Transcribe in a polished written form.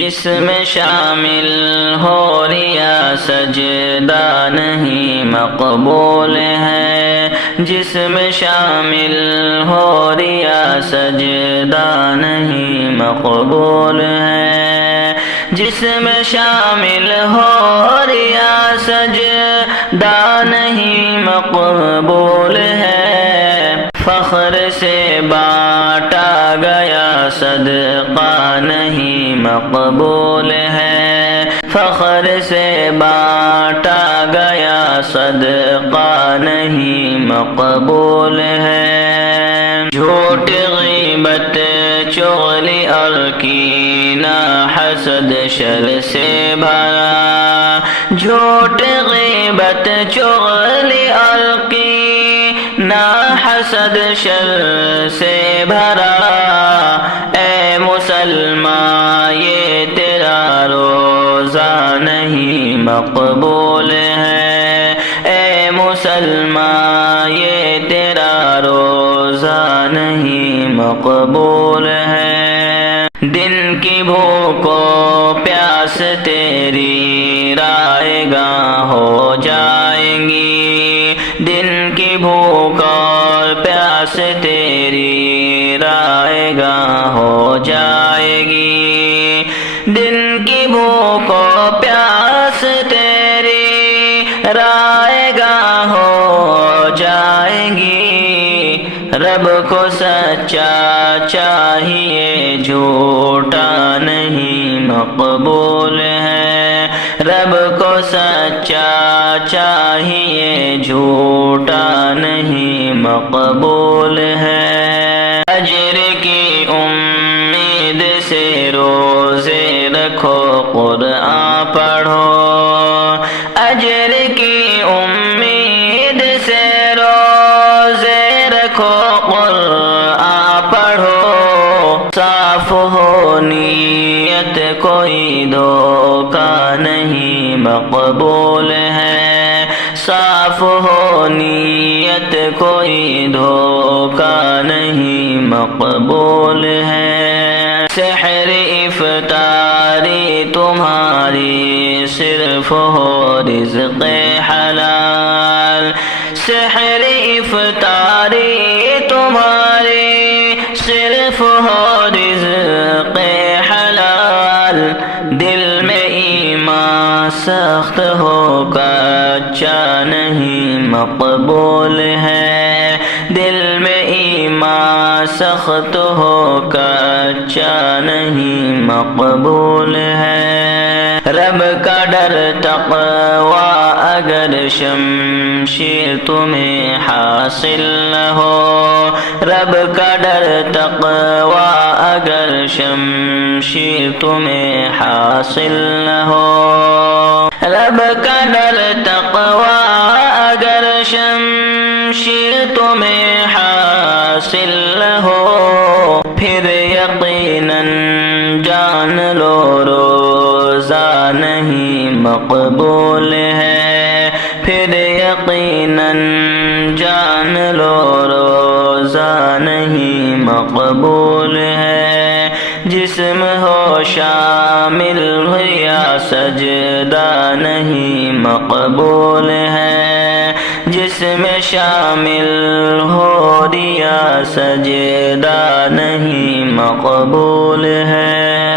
جس میں شامل ہو ریا سجدہ نہیں مقبول ہے، جس میں شامل ہو ریا سجدہ نہیں مقبول ہے، جس میں شامل ہو ریا سجدہ نہیں مقبول ہے، فخر سے بانٹا گیا صدقہ نہیں مقبول ہے، فخر سے بانٹا گیا صدقہ نہیں مقبول ہے، جھوٹ غیبت چغلی اور کینہ حسد شر سے بھرا، جھوٹ غیبت چغلی اور کینہ حسد شر سے بھرا، اے مسلمان یہ تیرا روزہ نہیں مقبول ہے، اے مسلمان یہ تیرا روزہ نہیں مقبول ہے، دن کی بھوک و پیاس تیری رائے گاہ ہو جائیں گی، دن کی بھوک اور پیاس تیری رائے گاہ ہو جائے گی، دن کی بھوک و پیاس تیری رائے گاہ ہو جائے گی، رب کو سچا چاہیے جھوٹا نہیں مقبول ہے، رب کو سچا چاہیے جھوٹا نہیں مقبول ہے، اجر کی امید سے روزے رکھو قرآن پڑھو، اجر کی امید سے روزے رکھو قرآن پڑھو، صاف ہو نیت کوئی دھوکہ نہیں مقبول ہے، صاف ہو نیت کوئی دھوکہ نہیں مقبول ہے، سحر افطاری تمہاری صرف ہو رزق حلال، سحر افطاری تمہاری صرف ہو رزق حلال، دل میں ایمان سخت ہو کچا نہیں مقبول ہے، دل میں ایمان سخت ہو کچا نہیں مقبول ہے، رب کا ڈر تقوی اگر شمشیر تمہیں حاصل نہ ہو، رب کا ڈر تقوی اگر شمشیر تمہیں حاصل نہ ہو، رب کا ڈر تقوی اگر شمشیر تمہیں حاصل نہ ہو، پھر یقیناً جان لو روزہ نہیں مقبول ہے، پھر یقیناً جان لو روزہ نہیں مقبول ہے، جسم ہو شامل یا سجدہ نہیں مقبول ہے، جسم شامل ہو ریا سجدہ نہیں مقبول ہے۔